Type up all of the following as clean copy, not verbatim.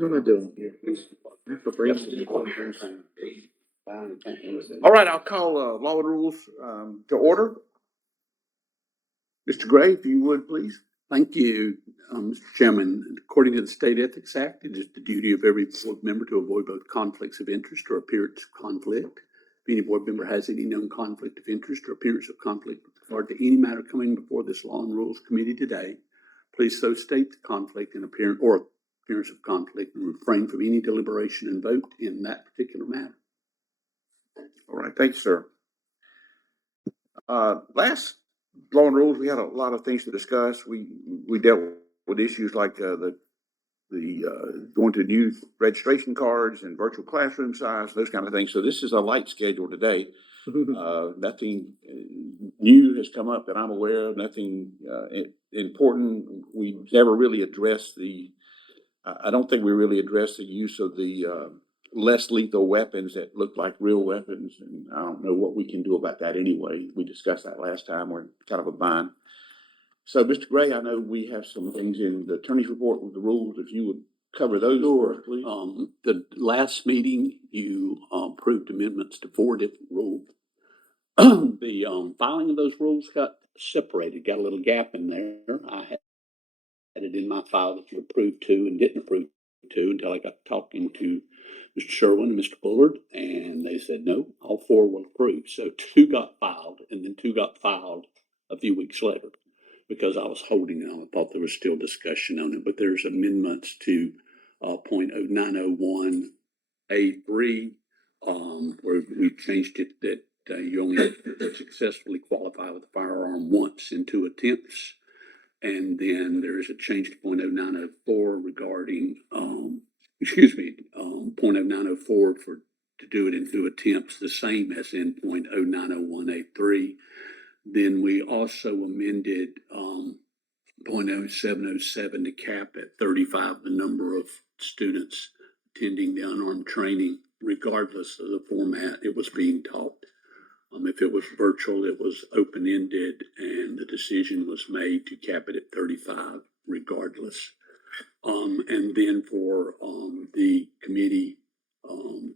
What am I doing here? All right, I'll call law and rules to order. Mr. Gray, if you would, please. Thank you, Mr. Chairman. According to the State Ethics Act, it is the duty of every board member to avoid both conflicts of interest or appearance of conflict. If any board member has any known conflict of interest or appearance of conflict with regard to any matter coming before this Law and Rules Committee today, please so state the conflict and appearance of conflict and refrain from any deliberation and vote in that particular matter. All right, thanks, sir. Last Law and Rules, we had a lot of things to discuss. We dealt with issues like the going to new registration cards and virtual classroom size, those kind of things. So this is a light schedule today. Nothing new has come up that I'm aware of. Nothing important. We never really addressed I don't think we really addressed the use of the less lethal weapons that look like real weapons, and I don't know what we can do about that anyway. We discussed that last time. We're kind of a bind. So, Mr. Gray, I know we have some things in the attorney's report with the rules. If you would cover those for us, please. The last meeting, you approved amendments to 4 different rules. The filing of those rules got separated, got a little gap in there. I had it in my file that you approved 2 and didn't approve 2 until I got talking to Mr. Sherwin and Mr. Bullard, and they said, no, all 4 were approved. So 2 got filed, and then 2 got filed a few weeks later because I was holding on. I thought there was still discussion on it, but there's amendments to 0.0901A3, where we changed it that you only have to successfully qualify with a firearm once in 2 attempts. And then there is a change to 0.0904 regarding, 0.0904 to do it in 2 attempts, the same as in 0.0901A3. Then we also amended 0.0707 to cap at 35 the number of students attending the unarmed training, regardless of the format it was being taught. If it was virtual, it was open-ended, and the decision was made to cap it at 35 regardless. And then for the committee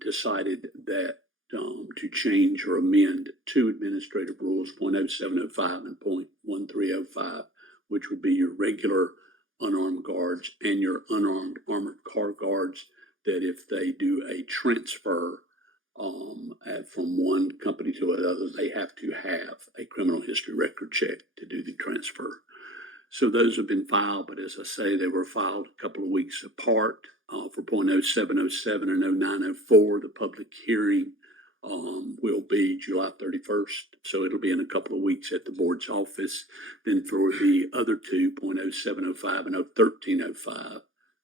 decided that to change or amend 2 administrative rules, 0.0705 and 0.1305, which would be your regular unarmed guards and your unarmed armored car guards, that if they do a transfer from one company to another, they have to have a criminal history record check to do the transfer. So those have been filed, but as I say, they were filed a couple of weeks apart. For 0.0707 and 0904, the public hearing will be July 31st. So it'll be in a couple of weeks at the board's office. Then for the other 2, 0.0705 and 01305,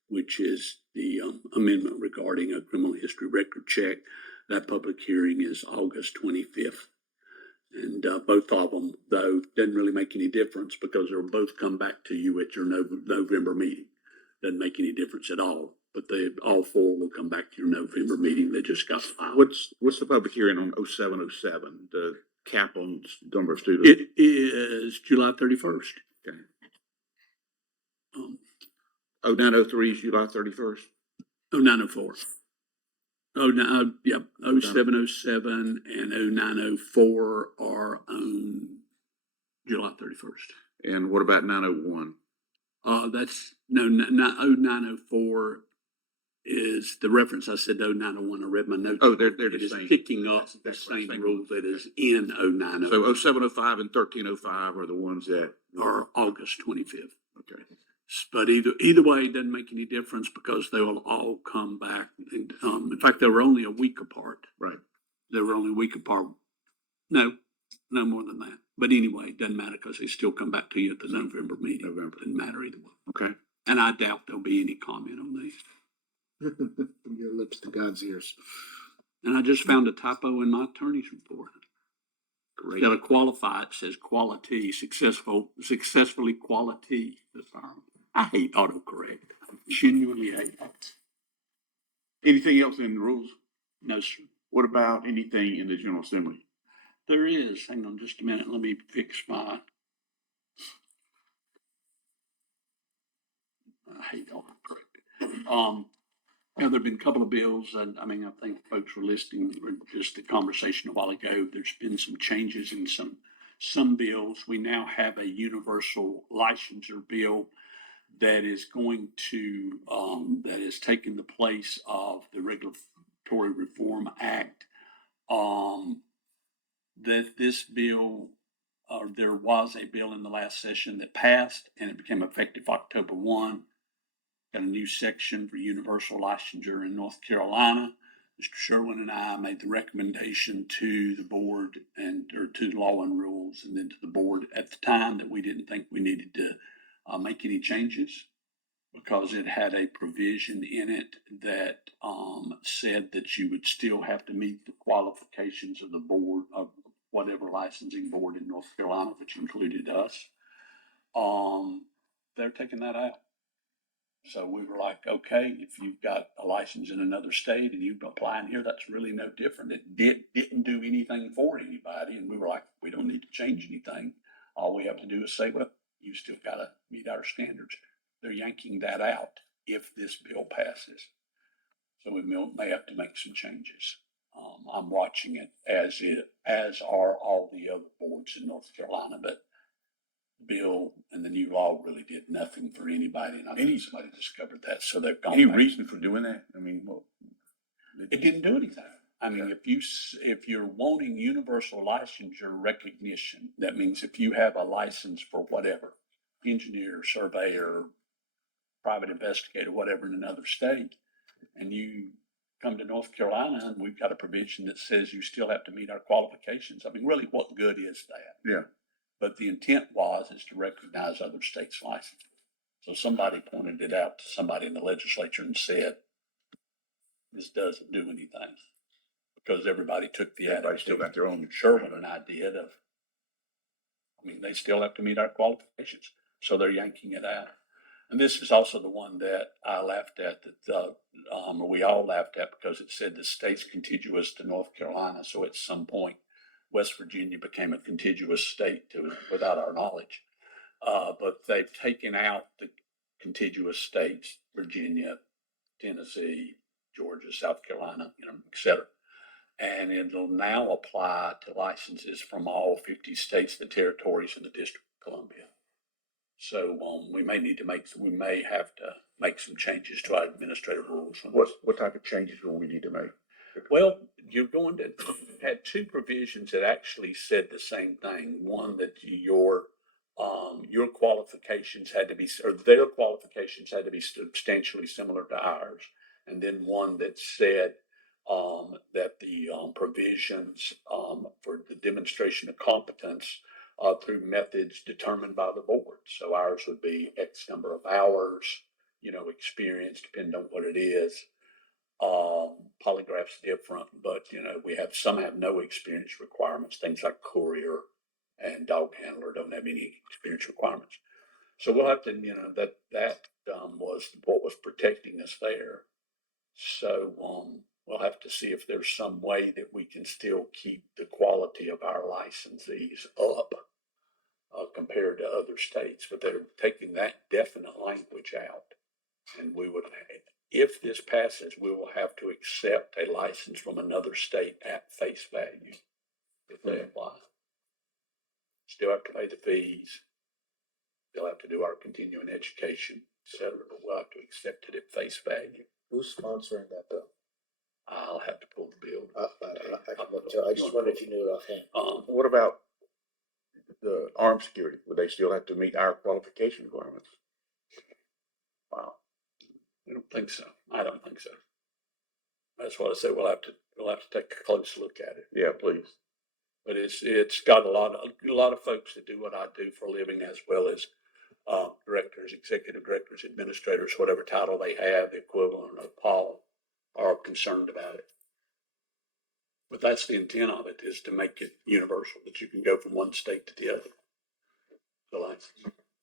which is the amendment regarding a criminal history record check, that public hearing is August 25th. And both of them, though, doesn't really make any difference because they'll both come back to you at your November meeting. Doesn't make any difference at all. But all 4 will come back to your November meeting. They just got filed. What's the public hearing on 0707, the cap on number of students? It is July 31st. Okay. 0903 is July 31st? 0904. 0707 and 0904 are on July 31st. And what about 901? That's 0904 is the reference. I said 0901. I read my notes. Oh, they're the same. Picking up the same rule that is in 0904. So 0705 and 1305 are the ones that are August 25th. Okay. But either way, it doesn't make any difference because they will all come back. And, in fact, they were only a week apart. Right. They were only a week apart. No more than that. But anyway, it doesn't matter because they still come back to you at the November meeting. It doesn't matter either way. Okay. And I doubt there'll be any comment on these. From your lips to God's ears. And I just found a typo in my attorney's report. Great. Got to qualify. It says quality, successfully quality the firearm. I hate autocorrect. I genuinely hate that. Anything else in the rules? No, sir. What about anything in the General Assembly? There is. Hang on just a minute. Let me fix my. I hate autocorrect. Yeah, there've been a couple of bills, and I mean, I think folks were listening, or just the conversation a while ago. There's been some changes in some bills. We now have a universal licensure bill that is going to, that is taking the place of the Regulatory Reform Act. That this bill, there was a bill in the last session that passed and it became effective October 1. Got a new section for universal licensure in North Carolina. Mr. Sherwin and I made the recommendation to the board or to Law and Rules and then to the board at the time that we didn't think we needed to make any changes because it had a provision in it that said that you would still have to meet the qualifications of the board of whatever licensing board in North Carolina, which included us. They're taking that out. So we were like, okay, if you've got a license in another state and you've applied here, that's really no different. It didn't do anything for anybody. And we were like, we don't need to change anything. All we have to do is say, well, you still got to meet our standards. They're yanking that out if this bill passes. So we may have to make some changes. I'm watching it as are all the other boards in North Carolina, but bill and the new law really did nothing for anybody, and I think somebody discovered that, so they've gone. Any back. reason for doing that? I mean, well, It didn't do anything. I mean, if you're wanting universal licensure recognition, that means if you have a license for whatever, engineer, surveyor, private investigator, whatever in another state, and you come to North Carolina and we've got a provision that says you still have to meet our qualifications. I mean, really, what good is that? Yeah. But the intent is to recognize other states' licenses. So somebody pointed it out to somebody in the legislature and said, this doesn't do anything. Because everybody took the attitude. Still got their own. Sherwin and I did they still have to meet our qualifications. So they're yanking it out. And this is also the one that I laughed at, or we all laughed at, because it said the state's contiguous to North Carolina. So at some point, West Virginia became a contiguous state without our knowledge. But they've taken out the contiguous states, Virginia, Tennessee, Georgia, South Carolina, et cetera. And it'll now apply to licenses from all 50 states, the territories, and the District of Columbia. So we may have to make some changes to our administrative rules. What type of changes will we need to make? Well, you're going to had two provisions that actually said the same thing. One, that your qualifications had to be, or their qualifications had to be substantially similar to ours. And then one that said that the provisions for the demonstration of competence through methods determined by the board. So ours would be X number of hours, experience, depending on what it is. Polygraph's different, but some have no experience requirements. Things like courier and dog handler don't have any experience requirements. So we'll have to, that was what was protecting us there. So we'll have to see if there's some way that we can still keep the quality of our licensees up compared to other states, but they're taking that definite language out. And if this passes, we will have to accept a license from another state at face value if they apply. Still have to pay the fees. Still have to do our continuing education, etc. But we'll have to accept it at face value. Who's sponsoring that bill? I'll have to pull the bill. I just wondered if you knew it offhand. What about the armed security? Would they still have to meet our qualification requirements? Wow. I don't think so. That's what I said. We'll have to take a close look at it. Yeah, please. But it's got a lot of folks that do what I do for a living, as well as directors, executive directors, administrators, whatever title they have, the equivalent of Paul, are concerned about it. But that's the intent of it, is to make it universal, that you can go from one state to the other.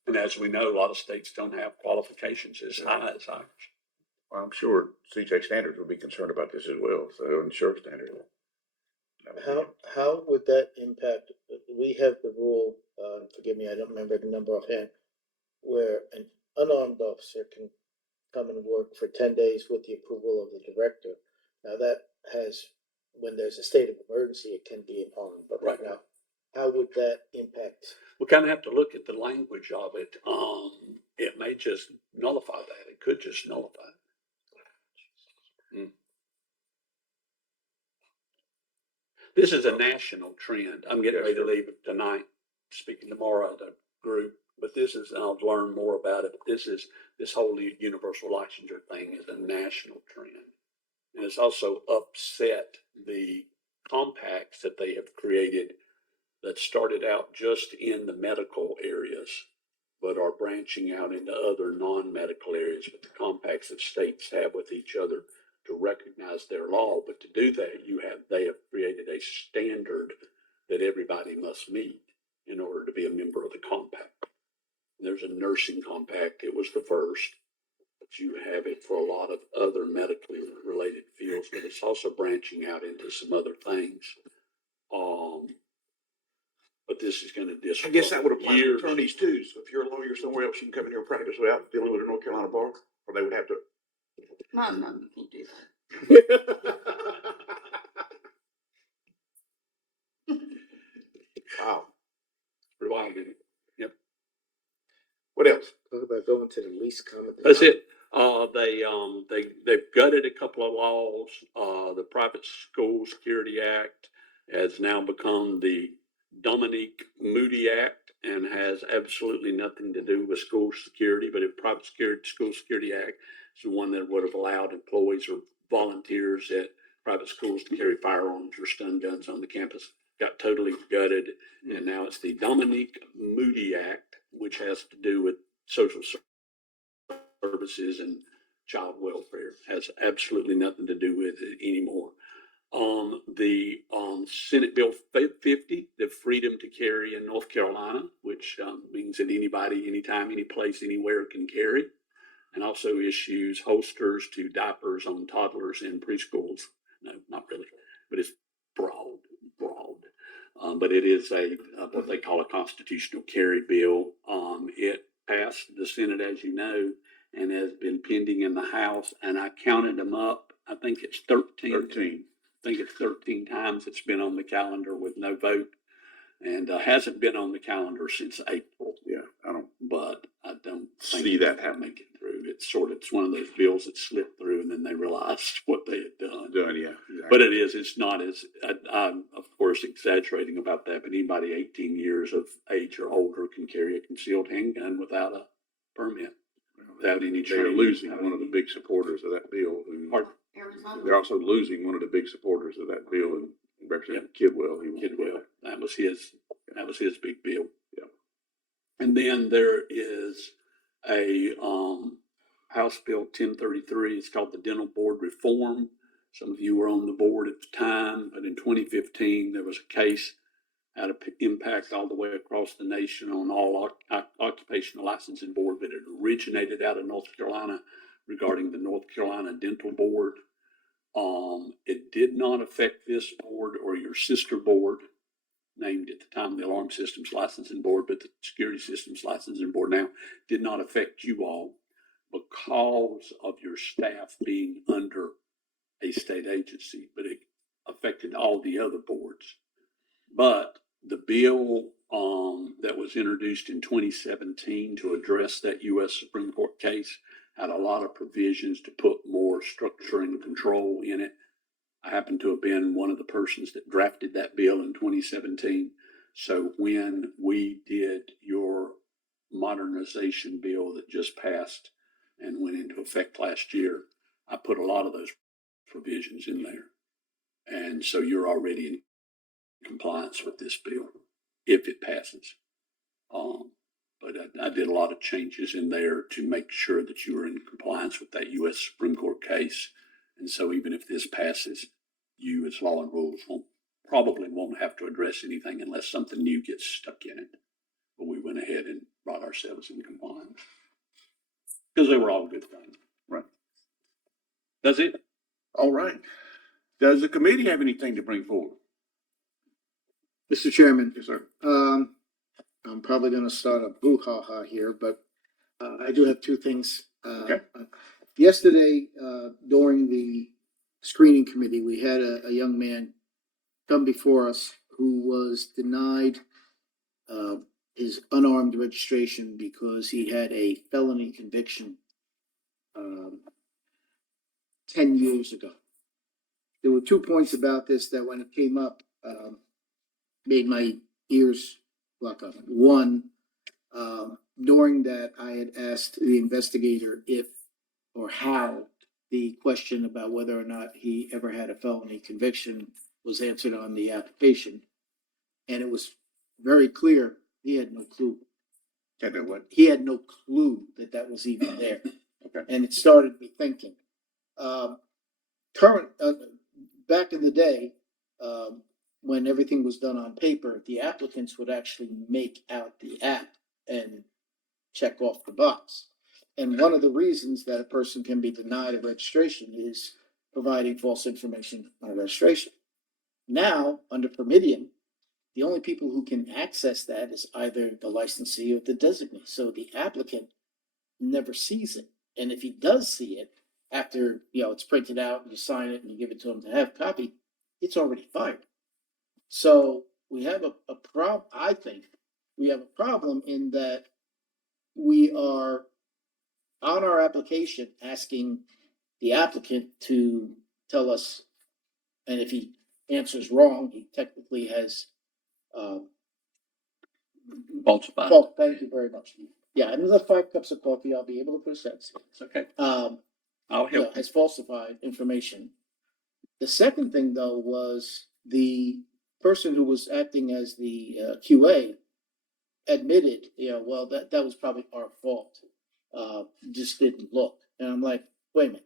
And as we know, a lot of states don't have qualifications as high as ours. Well, I'm sure CJ Standards will be concerned about this as well. So insurance standards. How would that impact? We have the rule. Forgive me, I don't remember the number offhand, where an unarmed officer can come and work for 10 days with the approval of the director. Now that has, when there's a state of emergency, it can be on, but right now, how would that impact? We kind of have to look at the language of it. It may just nullify that. It could just nullify it. This is a national trend. I'm getting ready to leave tonight, speaking tomorrow at a group, but this is, and I'll learn more about it, but this whole universal licensure thing is a national trend. And it's also upset the compacts that they have created that started out just in the medical areas, but are branching out into other non-medical areas, but the compacts that states have with each other to recognize their law. But to do that, they have created a standard that everybody must meet in order to be a member of the compact. There's a nursing compact. It was the first, but you have it for a lot of other medically related fields, but it's also branching out into some other things. But this is going to disrupt. I guess that would apply to attorneys too. So if you're a lawyer somewhere else, you can come in here and practice without dealing with a North Carolina bar, or they would have to. No, you can't do that. Wow. Pretty wild, isn't it? Yep. What else? Talk about going to the least common. That's it. They've gutted a couple of laws. The Private School Security Act has now become the Dominique Moody Act and has absolutely nothing to do with school security. But the School Security Act is the one that would have allowed employees or volunteers at private schools to carry firearms or stun guns on the campus. Got totally gutted, and now it's the Dominique Moody Act, which has to do with social services and child welfare. Has absolutely nothing to do with it anymore. The Senate Bill 50, the freedom to carry in North Carolina, which means that anybody, anytime, any place, anywhere can carry, and also issues holsters to diapers on toddlers in preschools. No, not really, but it's broad. But it is what they call a constitutional carry bill. It passed the Senate, as you know, and has been pending in the House. And I counted them up. I think it's 13. I think it's 13 times it's been on the calendar with no vote, and hasn't been on the calendar since April. Yeah, I don't see that happen. Make it through. It's one of those bills that slipped through, and then they realized what they had done. Yeah. Exactly. But it's not as, I'm of course exaggerating about that, but anybody 18 years of age or older can carry a concealed handgun without a permit, without any training. They're losing one of the big supporters of that bill. They're also losing one of the big supporters of that bill, and Representative Kidwell. That was his big bill. Yeah. And then there is a House Bill 1033. It's called the Dental Board Reform. Some of you were on the board at the time, but in 2015 there was a case had an impact all the way across the nation on all occupational licensing board, but it originated out of North Carolina regarding the North Carolina Dental Board. It did not affect this board or your sister board, named at the time the Alarm Systems Licensing Board, but the Security Systems Licensing Board now did not affect you all because of your staff being under a state agency, but it affected all the other boards. But the bill that was introduced in 2017 to address that U.S. Supreme Court case had a lot of provisions to put more structure and control in it. I happen to have been one of the persons that drafted that bill in 2017. So when we did your modernization bill that just passed and went into effect last year, I put a lot of those provisions in there. And so you're already in compliance with this bill if it passes. But I did a lot of changes in there to make sure that you are in compliance with that U.S. Supreme Court case. And so even if this passes, you as law and rules probably won't have to address anything unless something new gets stuck in it. But we went ahead and brought ourselves in compliance because they were all good things. Right. That's it. All right. Does the committee have anything to bring forward? Mr. Chairman. Yes, sir. I'm probably going to start a brouhaha here, but I do have two things. Okay. Yesterday, during the screening committee, we had a young man come before us who was denied his unarmed registration because he had a felony conviction 10 years ago. There were 2 points about this that when it came up, made my ears pluck up. One, during that, I had asked the investigator if or how the question about whether or not he ever had a felony conviction was answered on the application. And it was very clear he had no clue. He had no clue that that was even there. Okay. And it started me thinking. Back in the day, when everything was done on paper, the applicants would actually make out the app and check off the box. And one of the reasons that a person can be denied a registration is providing false information on registration. Now, under Permidium, the only people who can access that is either the licensee or the designee. So the applicant never sees it. And if he does see it, after it's printed out and you sign it and you give it to him to have a copy, it's already fired. So we have a problem. I think we have a problem in that we are on our application asking the applicant to tell us, and if he answers wrong, he technically has Falsified. Oh, thank you very much. Yeah, another 5 cups of coffee, I'll be able to process. It's okay. Um, I'll help. has falsified information. The second thing, though, was the person who was acting as the QA admitted, well, that was probably our fault. Just didn't look. And I'm like, wait a minute.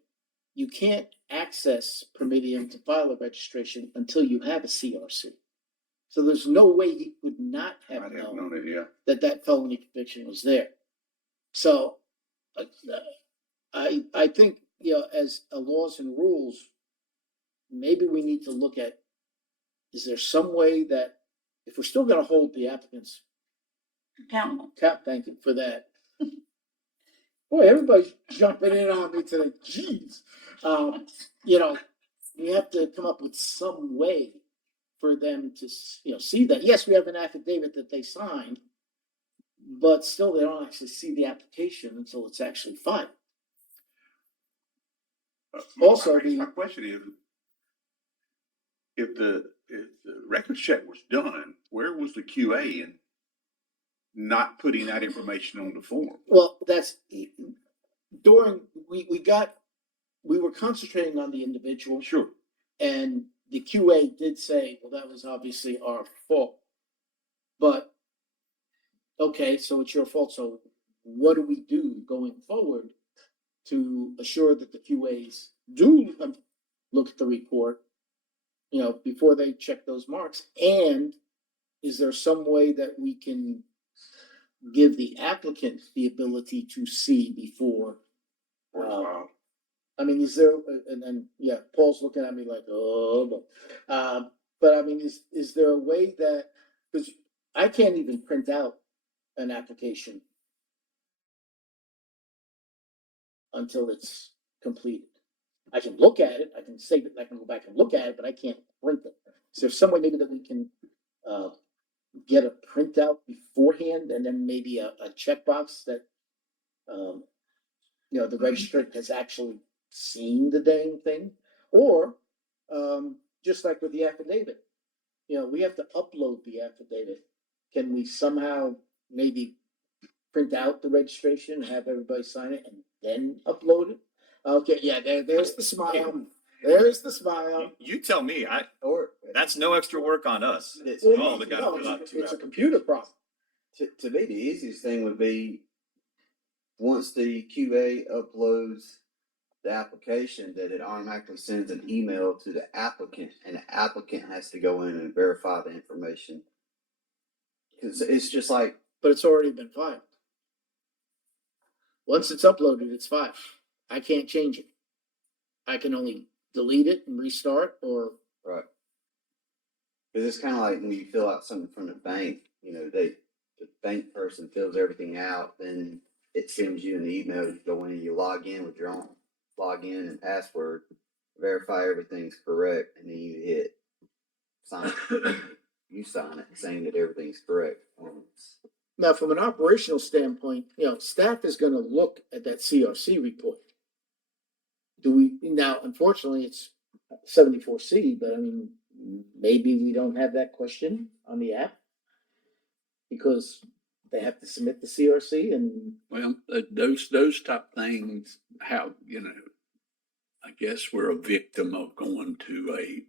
You can't access Permidium to file a registration until you have a CRC. So there's no way he could not have known that felony conviction was there. So I think, as a laws and rules, maybe we need to look at, is there some way that if we're still going to hold the applicants Accountable. thank you for that. Boy, everybody's jumping in on me today. Jeez. We have to come up with some way for them to, see that. Yes, we have an affidavit that they signed, but still they don't actually see the application until it's actually filed. Also, my question is, if the records check was done, where was the QA in not putting that information on the form? Well, that's during we were concentrating on the individual. Sure. And the QA did say, well, that was obviously our fault. But, okay, so it's your fault. So what do we do going forward to assure that the QAs do look at the report, before they check those marks? And is there some way that we can give the applicant the ability to see before? I mean, is there, and then, Paul's looking at me like, oh, but I mean, is there a way that, because I can't even print out an application until it's completed. I can look at it, I can save it, I can go back and look at it, but I can't print it. Is there some way maybe that we can get a printout beforehand and then maybe a checkbox that, the registrant has actually seen the dang thing? Or just like with the affidavit, we have to upload the affidavit. Can we somehow maybe print out the registration, have everybody sign it, and then upload it? Okay, there's the smile. There's the smile. You tell me. Or That's no extra work on us. it's, Oh, the guy No, fill out it's a computer problem. To me, the easiest thing would be once the QA uploads the application, that it automatically sends an email to the applicant, and the applicant has to go in and verify the information. Because it's just like, But it's already been filed. Once it's uploaded, it's filed. I can't change it. I can only delete it and restart, or right. Because it's kind of like when you fill out something from the bank, the bank person fills everything out, then it sends you an email, you go in and you log in with your own login and password, verify everything's correct, and then you hit sign. You sign it saying that everything's correct. Now, from an operational standpoint, staff is gonna look at that CRC report. Now, unfortunately, it's 74C, but I mean, maybe we don't have that question on the app because they have to submit the CRC and. Well, those type things, how, I guess we're a victim of going to a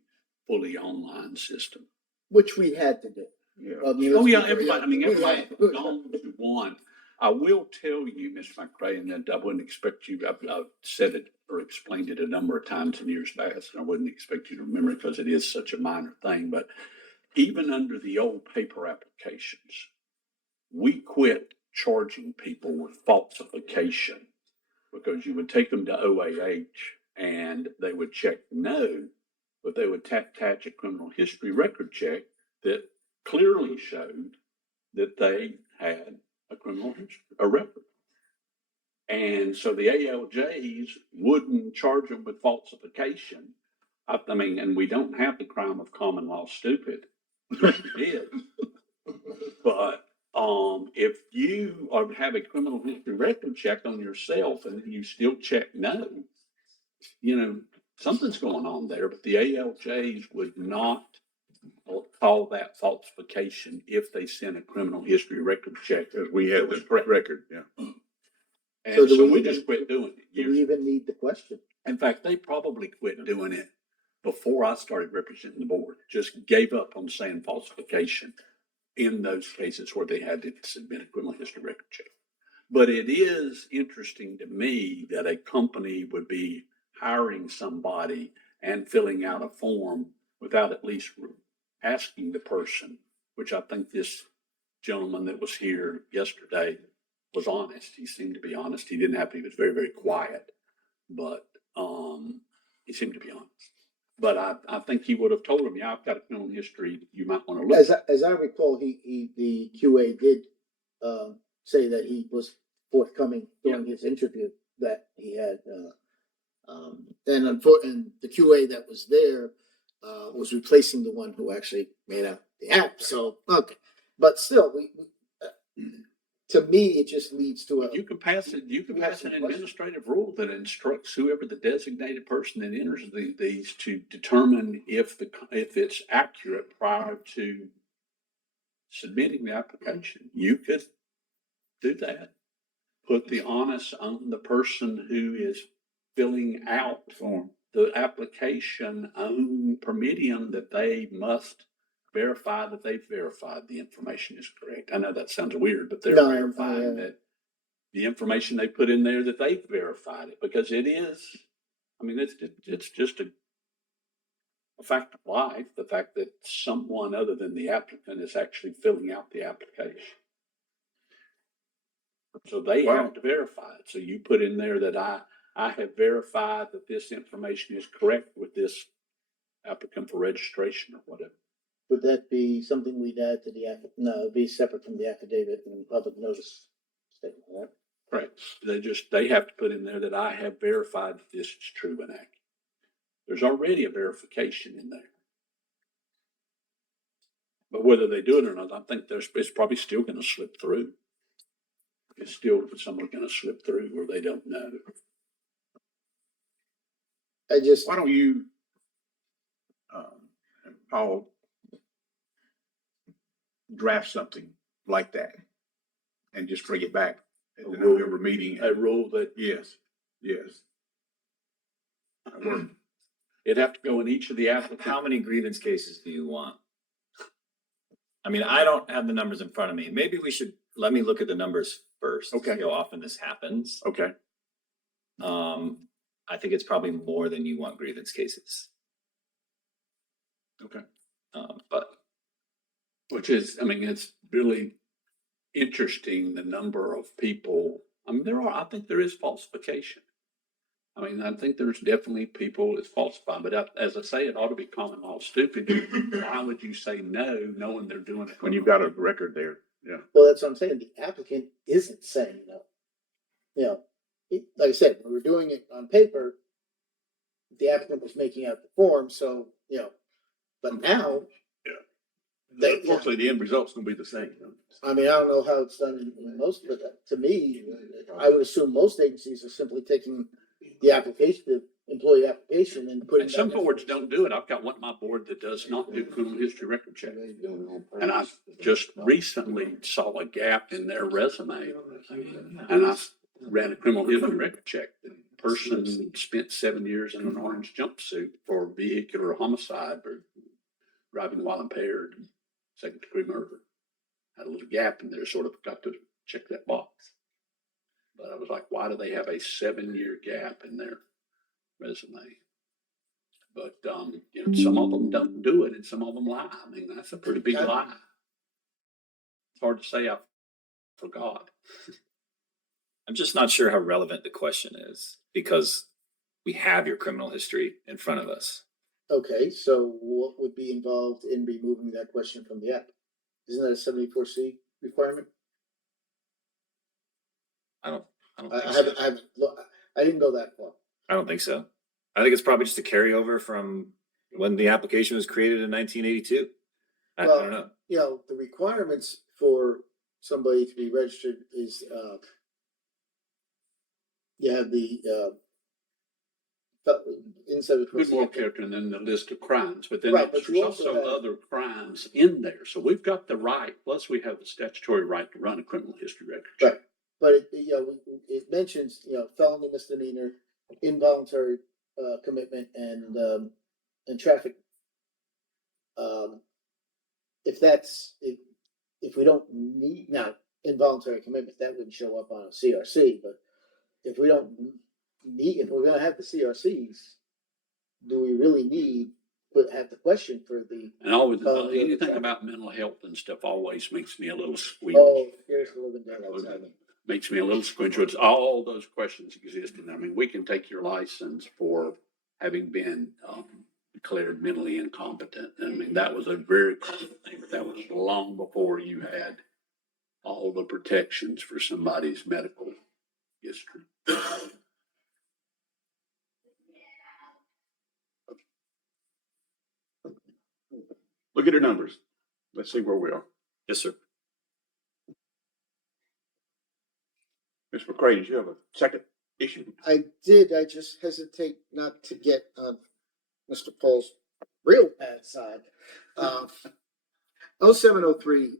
fully online system. Which we had to do. Yeah. I mean, Oh, yeah, let's- everybody we has had- gone to one. I will tell you, Mr. McRae, and that I wouldn't expect you, I've said it or explained it a number of times in years past, and I wouldn't expect you to remember it because it is such a minor thing, but even under the old paper applications, we quit charging people with falsification because you would take them to OAH and they would check no, but they would attach a criminal history record check that clearly showed that they had a criminal history, a record. And so the ALJs wouldn't charge them with falsification. I mean, and we don't have the crime of common law stupid. We did. But if you have a criminal history record check on yourself and you still check no, something's going on there. But the ALJs would not call that falsification if they sent a criminal history record check. We had the record, yeah. And do so we we even- just quit doing it. Do we even need the question? In fact, they probably quit doing it before I started representing the board. Just gave up on saying falsification in those cases where they had to submit a criminal history record check. But it is interesting to me that a company would be hiring somebody and filling out a form without at least asking the person, which I think this gentleman that was here yesterday was honest. He seemed to be honest. He didn't have to, he was very, very quiet, but he seemed to be honest. But I think he would have told him, yeah, I've got a criminal history. You might want to look. As I recall, the QA did, say that he was forthcoming during his interview that he had, and the QA that was there, was replacing the one who actually made out the app. So, okay. But still, to me, it just leads to You can pass it. You can pass an administrative rule that instructs whoever the designated person that enters these to determine if it's accurate prior to submitting the application. You could do that. Put the onus on the person who is filling out the application on permitting that they must verify that they've verified the information is correct. I know that sounds weird, but they're verifying that the information they put in there that they've verified it, because it is, I mean, it's just a fact of life, the fact that someone other than the applicant is actually filling out the application. So they have to verify it. So you put in there that I have verified that this information is correct with this applicant for registration or whatever. Would that be something we'd add to the no, it'd be separate from the affidavit and public notice statement, right? Right. They have to put in there that I have verified that this is true and accurate. There's already a verification in there. But whether they do it or not, I think it's probably still going to slip through. It's still someone going to slip through where they don't know. Why don't you, Paul, draft something like that and just bring it back at the November meeting? A rule that Yes. it'd have to go in each of the applicants. How many grievance cases do you want? I mean, I don't have the numbers in front of me. Maybe let me look at the numbers first. Okay. See how often this happens. Okay. I think it's probably more than you want grievance cases. Okay. But Which is, I mean, it's really interesting the number of people. I mean, I think there is falsification. I mean, I think there's definitely people that's falsifying, but as I say, it ought to be common law stupid. Why would you say no, knowing they're doing it? When you've got a record there, yeah. Well, that's what I'm saying. The applicant isn't saying no. Like I said, when we're doing it on paper, the applicant was making out the form, so, but now. Yeah. They, Unfortunately, the end result's gonna be the same. I mean, I don't know how it's done in most, but to me, I would assume most agencies are simply taking the application, the employee application and putting. And some that in. boards don't do it. I've got one on my board that does not do criminal history record check. And I just recently saw a gap in their resume. And I ran a criminal history record check. The person spent 7 years in an orange jumpsuit for vehicular homicide or driving while impaired, and second degree murder. Had a little gap in there, sort of got to check that box. But I was like, why do they have a 7-year gap in their resume? But, some of them don't do it and some of them lie. I mean, that's a pretty big lie. It's hard to say I forgot. I'm just not sure how relevant the question is because we have your criminal history in front of us. Okay, so what would be involved in removing that question from the app? Isn't that a 74C requirement? I don't think I so. I didn't go that far. I don't think so. I think it's probably just a carryover from when the application was created in 1982. I don't know. The requirements for somebody to be registered is, you have the, inside of. Good moral character and then the list of crimes, but then Right, but there's you also also have- other crimes in there. So we've got the right, plus we have the statutory right to run a criminal history record check. Right, but it mentions, felony, misdemeanor, involuntary, commitment and traffic. If we don't need, now, involuntary commitment, that wouldn't show up on a CRC, but if we don't need, if we're gonna have the CRCs, do we really have the question for the, And always, Felony or anything traffic. about mental health and stuff always makes me a little squeamish. oh, here's the living down outside. Makes me a little squeamish. It's all those questions exist. And I mean, we can take your license for having been, declared mentally incompetent. I mean, that was a very common thing, but that was long before you had all the protections for somebody's medical history. Look at her numbers. Let's see where we are. Yes, sir. Ms. McCray, did you have a second issue? I did, I just hesitate not to get on Mr. Paul's real bad side. 0703,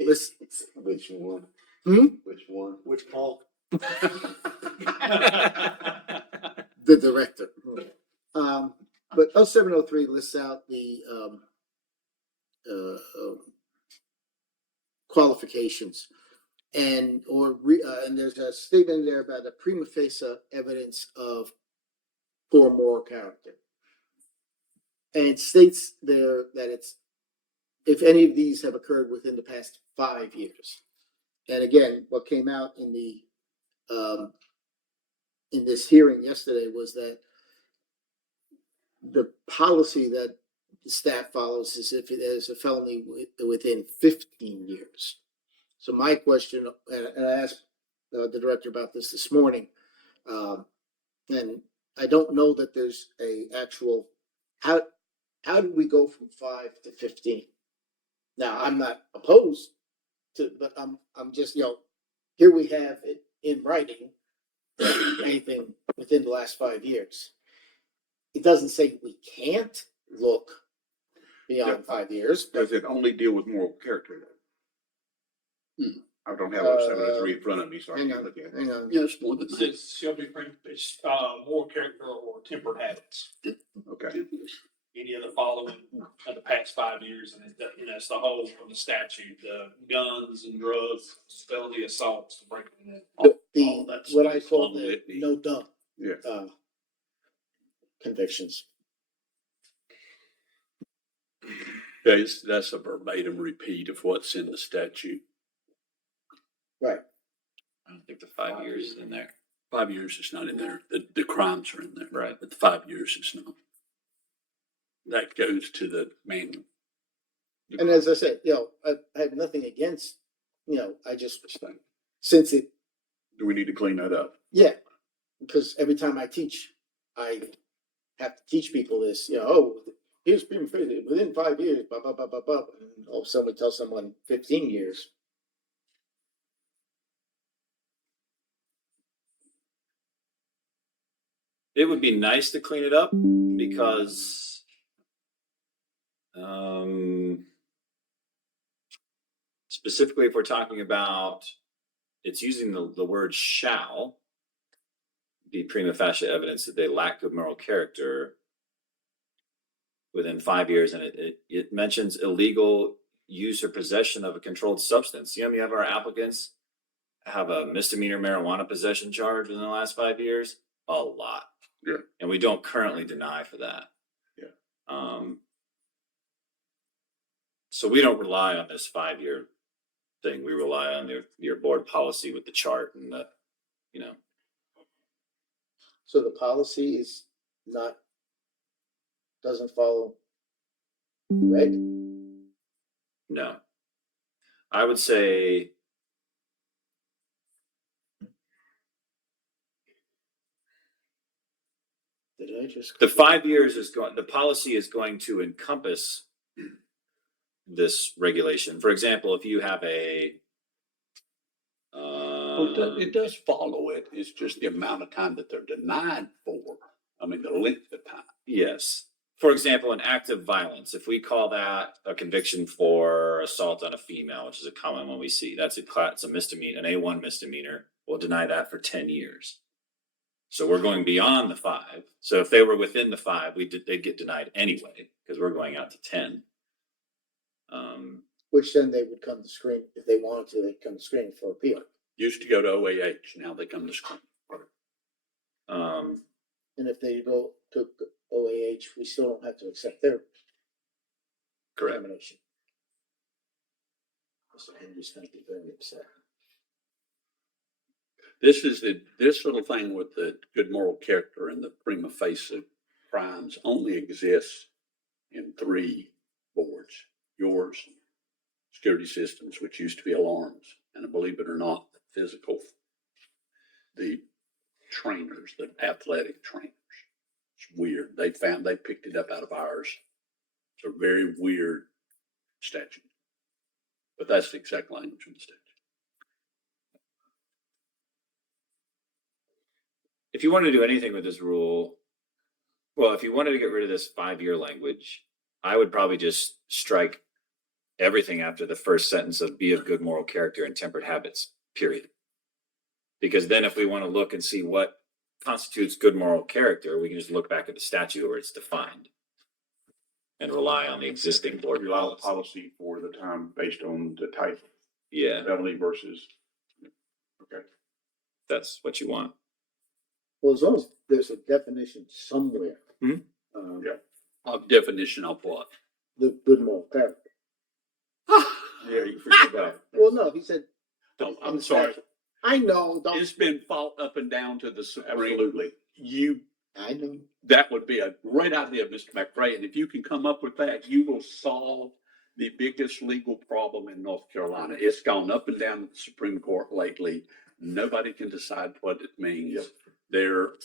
list, Which one? Hmm? Which one? Which Paul? the director. But 0703 lists out the qualifications, and there's a statement there about a prima facie evidence of poor moral character, and it states there that it's if any of these have occurred within the past 5 years. And again, what came out in the in this hearing yesterday was that the policy that the staff follows is if it is a felony within 15 years. So my question, and I asked the director about this morning, and I don't know that there's a actual, how do we go from 5 to 15? Now, I'm not opposed to, but I'm just, here we have it in writing, anything within the last 5 years. It doesn't say we can't look beyond 5 years. Does it only deal with moral character? I don't have a 703 in front of me, so I Hang can't on, look at it. hang on. Yes, more than It that. says shall be moral character or tempered habits. Okay. Any of the following of the past 5 years, and it's the whole from the statute, the guns and drugs, felony assaults, the breaking in. all that What I stuff, call long the litany. no dump Yeah. convictions. Yeah, that's a verbatim repeat of what's in the statute. Right. I don't think the 5 years is in there. 5 years is not in there. The crimes are in there. Right. But the 5 years is not. That goes to the manual. And as I said, I have nothing against, I just, since it, Do we need to clean that up? yeah, because every time I teach, I have to teach people this, you know, oh, here's prima facie, within 5 years, blah, blah, blah, blah, blah, and all of a sudden we tell someone 15 years. It would be nice to clean it up because, specifically if we're talking about, it's using the word shall be prima facie evidence that they lack good moral character within 5 years, and it mentions illegal use or possession of a controlled substance. You know, you have our applicants have a misdemeanor marijuana possession charge within the last 5 years. A lot. Yeah. And we don't currently deny for that. Yeah. So we don't rely on this 5-year thing. We rely on your board policy with the chart and the, you know. So the policy is doesn't follow reg? No. I would say Did I just? the 5 years the policy is going to encompass this regulation. For example, if you have a Well, it does follow it. It's just the amount of time that they're denied for. I mean, the length of time. yes. For example, an act of violence, if we call that a conviction for assault on a female, which is a common one we see, it's a misdemeanor, an A1 misdemeanor, we'll deny that for 10 years. So we're going beyond the 5. So if they were within the 5, they'd get denied anyway, because we're going out to 10. Which then they would come to screen, if they wanted to, they'd come to screen for appeal. Used to go to OAH, now they come to school. And if they go to OAH, we still don't have to accept their Correct. determination. Mr. Henry's gonna be very upset. This little thing with the good moral character and the prima facie crimes only exists in 3 boards. Yours, security systems, which used to be alarms, and believe it or not, physical, the trainers, the athletic trainers. It's weird. They picked it up out of ours. It's a very weird statute. But that's the exact language in the statute. If you wanted to do anything with this rule, well, if you wanted to get rid of this 5-year language, I would probably just strike everything after the first sentence of be of good moral character and tempered habits, period. Because then if we want to look and see what constitutes good moral character, we can just look back at the statute where it's defined and rely on the existing board Policy for the time based on the type. Yeah. Felony versus. Okay. That's what you want. Well, as long as there's a definition somewhere. Mhm. Yeah. A definition of what? The good moral character. Yeah, you forget that. Well, no, he said. Don't, in I'm the sorry. statute. I know, It's been fought up and down to the Supreme. Absolutely. I know. That would be a great idea, Mr. McRae. And if you can come up with that, you will solve the biggest legal problem in North Carolina. It's gone up and down to the Supreme Court lately. Nobody can decide what it means. Yep.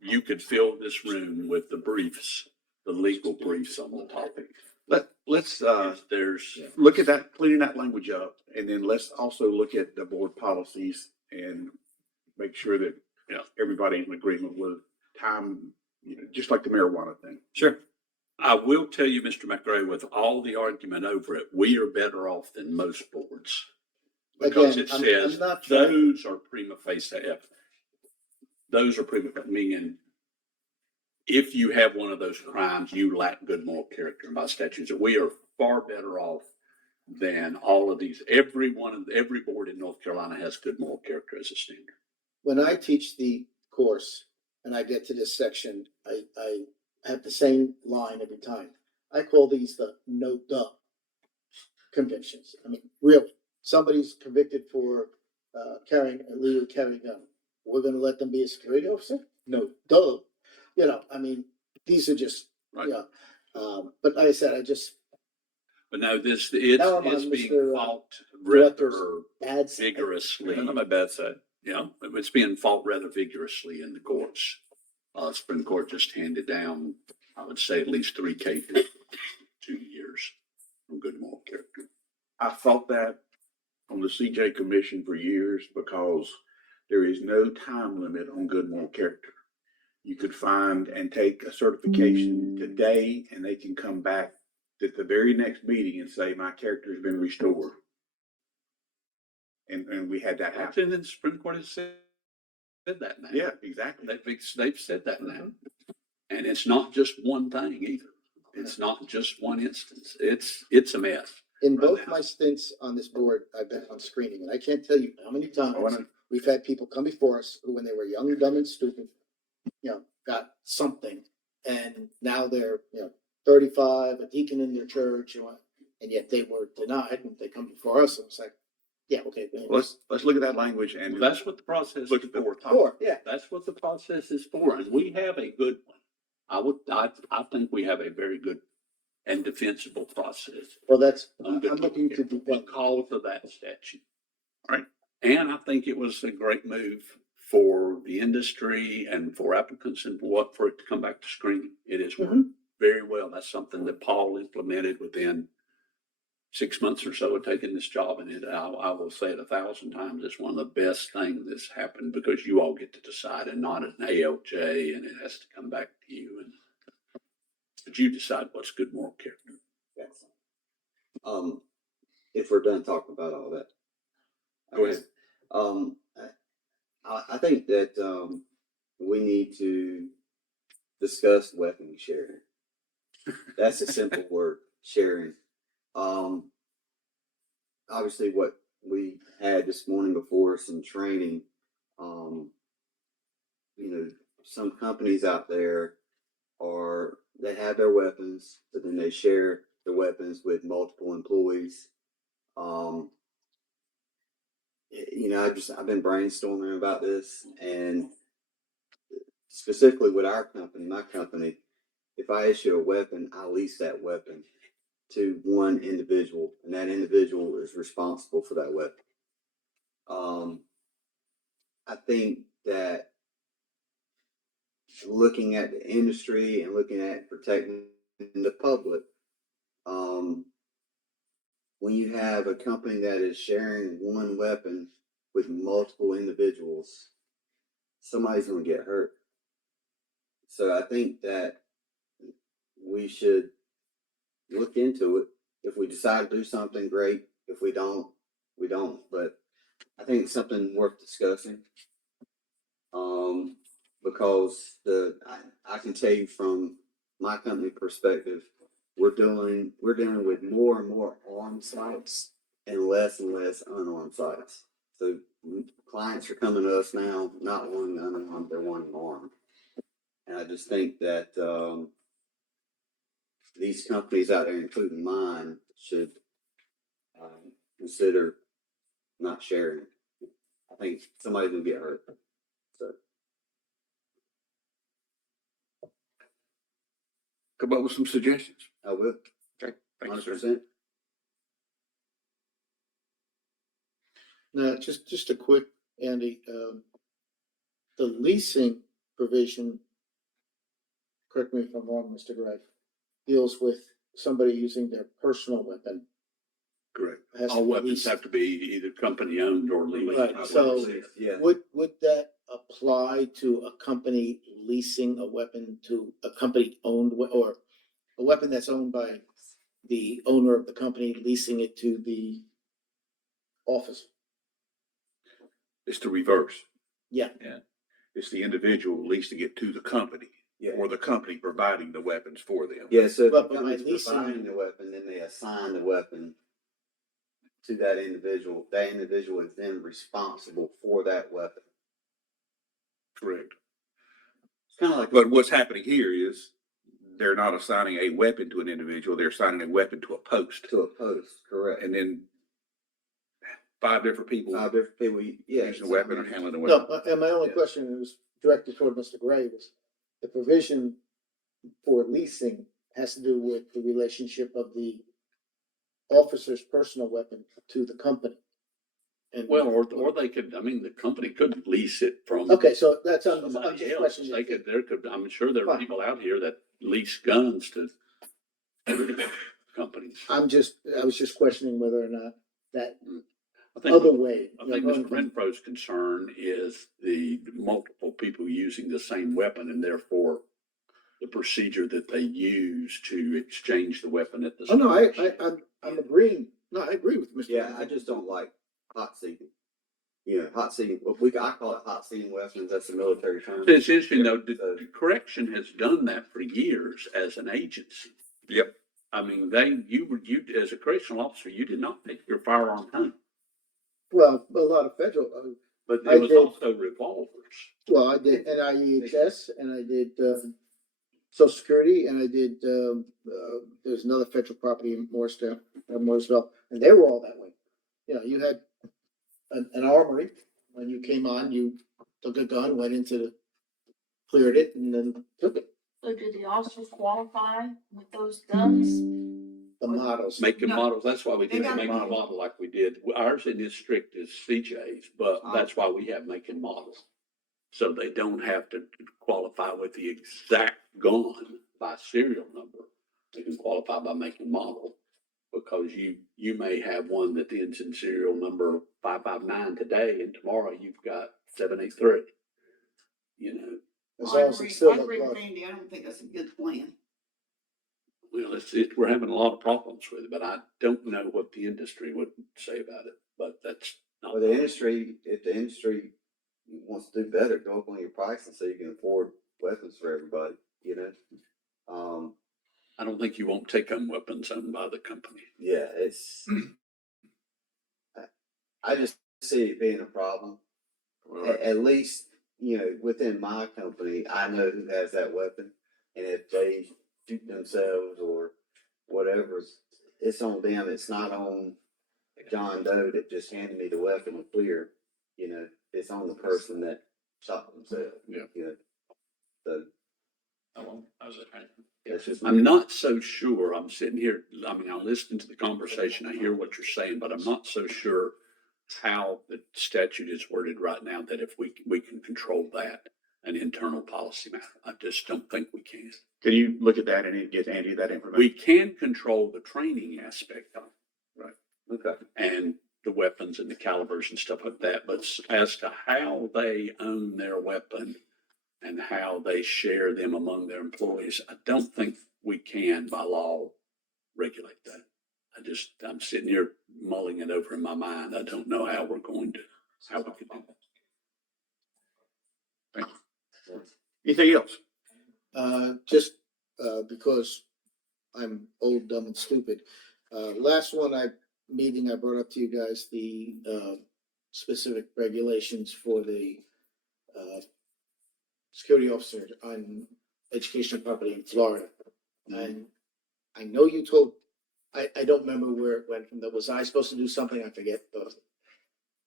You could fill this room with the briefs, the legal briefs on the topic. Let's There's look at that, cleaning that language up, and then let's also look at the board policies and make sure that everybody's in agreement with time, just like the marijuana thing. Sure. I will tell you, Mr. McRae, with all the argument over it, we are better off than most boards. Because Again, it I'm says not trying- those are prima facie evidence. Those are prima facie, meaning if you have one of those crimes, you lack good moral character by statutes. We are far better off than all of these. Every board in North Carolina has good moral character as a standard. When I teach the course and I get to this section, I have the same line every time. I call these the no duh convictions. I mean, really, somebody's convicted for illegally carrying a gun. We're going to let them be a security officer? No, duh. These are just, Right. but like I said, But no, Now it's I'm on being Mr. fought Director's rather bad side. vigorously. On my bad side. It's being fought rather vigorously in the courts. Supreme Court just handed down, I would say, at least 3 cases, 2 years from good moral character. I fought that on the CJ Commission for years because there is no time limit on good moral character. You could find and take a certification today and they can come back at the very next meeting and say, my character has been restored. And we had that happen. And then the Supreme Court has said that now. Yeah, exactly. They've said that now. And it's not just one thing either. It's not just one instance. It's a mess. In right both now. my stints on this board, I've been on screening, and I can't tell you how many times Oh, I know. we've had people come before us who, when they were young, dumb, and stupid, got something, and now they're, 35, a deacon in their church, and yet they were denied, and they come before us, and it's like, yeah, okay. Let's look at that language and Well, that's what the process look is at the for. Sure, yeah. That's what the process is for, and we have a good one. I think we have a very good and defensible process. Well, I'm looking to defend. Because of that statute. Right. And I think it was a great move for the industry and for applicants and for it to come back to screening. It has worked very well. That's something that Paul implemented within 6 months or so of taking this job. And I will say it 1,000 times. It's one of the best things that's happened because you all get to decide and not an ALJ, and it has to come back to you. But you decide what's good moral character. Yes. If we're done talking about all that. Go ahead. I think that, we need to discuss weapon sharing. That's a simple word, sharing. Obviously what we had this morning before some training, some companies out there they have their weapons, but then they share the weapons with multiple employees. I've been brainstorming about this, and specifically with my company, if I issue a weapon, I lease that weapon to one individual, and that individual is responsible for that weapon. I think that looking at the industry and looking at protecting the public, when you have a company that is sharing one weapon with multiple individuals, somebody's going to get hurt. So I think that we should look into it. If we decide to do something, great. If we don't, we don't. But I think it's something worth discussing. Because I can tell you from my company perspective, we're dealing with more and more armed sites and less unarmed sites. So clients are coming to us now, not wanting unarmed, they're wanting armed. And I just think that these companies out there, including mine, should consider not sharing. I think somebody will get hurt. So. come up with some suggestions. I will. Okay. Thanks, sir. 100%. Now, just a quick, Andy, the leasing provision, correct me if I'm wrong, Mr. Gray, deals with somebody using their personal weapon. Correct. Has All to be weapons leased. have to be either company owned or leased. Right, so Yeah. would that apply to a company leasing a weapon to a company owned, or a weapon that's owned by the owner of the company leasing it to the officer? It's the reverse. Yeah. It's the individual leasing it to the company, Yeah. or the company providing the weapons for them. Yeah, so if But the by company's leasing- providing the weapon, then they assign the weapon to that individual. That individual is then responsible for that weapon. Correct. It's kind of like, But what's happening here is they're not assigning a weapon to an individual, they're assigning a weapon to a post. to a post, correct? And then 5 different people 5 different people, yeah. using a weapon or handling a No, weapon. and my only Yeah. question was directed toward Mr. Gray was the provision for leasing has to do with the relationship of the officer's personal weapon to the company. And- Well, or they could, I mean, the company could lease it from. Okay, so that's, I'm Somebody just else. questioning. They could, there could, I'm sure there are Fine. people out here that lease guns to companies. I was just questioning whether or not that I think, other way. I you know, think going Mr. from- Renfro's concern is the multiple people using the same weapon and therefore the procedure that they use to exchange the weapon at the. Oh, no, store. I'm agreeing. No, I agree with Mr. Yeah, I just don't like hot seating. You know, hot seating, I call it hot seating weapons, that's the military term. It's interesting though, So- the correction has done that for years as an agency. Yep. I mean, you as a correctional officer, you did not take your firearm home, Well, a lot of federal, but I it was did. also revolvers. well, I did NIEHS and I did, Social Security and I did, there's another federal property in Morrisville, and they were all that way. You know, you had an armory, when you came on, you took a gun, went cleared it and then took it, So do the officers qualify with those guns? the models. Making No. models, that's why we They did got make a models. model like we did. Ours isn't as strict as CJ's, but Oh. that's why we have making models. So they don't have to qualify with the exact gun by serial number. They can qualify by making model. Because you may have one that ends in serial number 559 today, and tomorrow you've got 783. You know, As I long as agree, it's still I the agree with blood. Andy, I don't think that's a good plan. well, we're having a lot of problems with it, but I don't know what the industry would say about it. But that's not. Well, if the industry wants to do better, go up on your pricing so you can afford weapons for everybody, you know? I don't think you won't take home weapons owned by the company. Yeah, I just see it being a problem. At least, you know, within my company, I know who has that weapon. And if they shoot themselves or whatever, it's on them. It's not on John Doe that just handed me the weapon and clear. You know, it's on the person that shot themselves. Yeah. You know, so that's just. I'm not so sure. I'm sitting here, I mean, I listen to the conversation, I hear what you're saying, but I'm not so sure how the statute is worded right now that if we can control that, an internal policy matter. I just don't think we can. Can you look at that and get Andy that information? We can control the training aspect of it. Okay. And the weapons and the calibers and stuff like that, but as to how they own their weapon and how they share them among their employees, I don't think we can by law regulate that. I'm sitting here mulling it over in my mind. I don't know how we could do that. Thank you. Anything else? Just, because I'm old, dumb and stupid. Last meeting I brought up to you guys, the, specific regulations for the, security officer on educational property in Florida. And I know you told, I don't remember where it went from. Was I supposed to do something? I forget, but.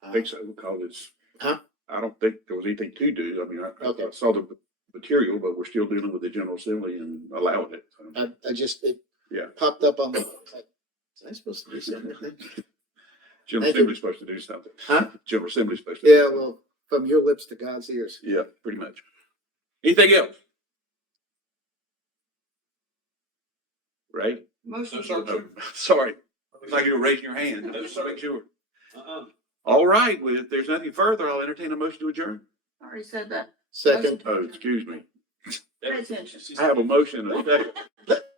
I think so, because it's, Huh? I don't think there was anything to do. I mean, Okay. I saw the material, but we're still dealing with the General Assembly and allowing it. So. It Yeah. popped up on my, was I supposed to do something? General Thank you. Assembly's supposed to do something. Huh? General Assembly's supposed to. do Yeah, something. well, from your lips to God's ears. Yeah, pretty much. Anything else? Right? Motion. No, sir. Oh, sorry. It's like you were raising your hand. No, Just sir. to make sure. Uh-uh. All right. Well, if there's nothing further, I'll entertain a motion to adjourn. I already said that. Second. Oh, excuse me. Pay attention. I have a motion and a second.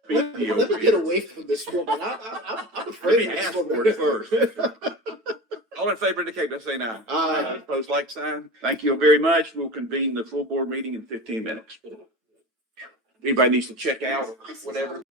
Let me get away from this woman. I'm afraid of this ask for woman. it first. All in favor indicate by saying aye. Aye. Opposed, like sign. Thank you very much. We'll convene the full board meeting in 15 minutes. Anybody needs to check out, whatever.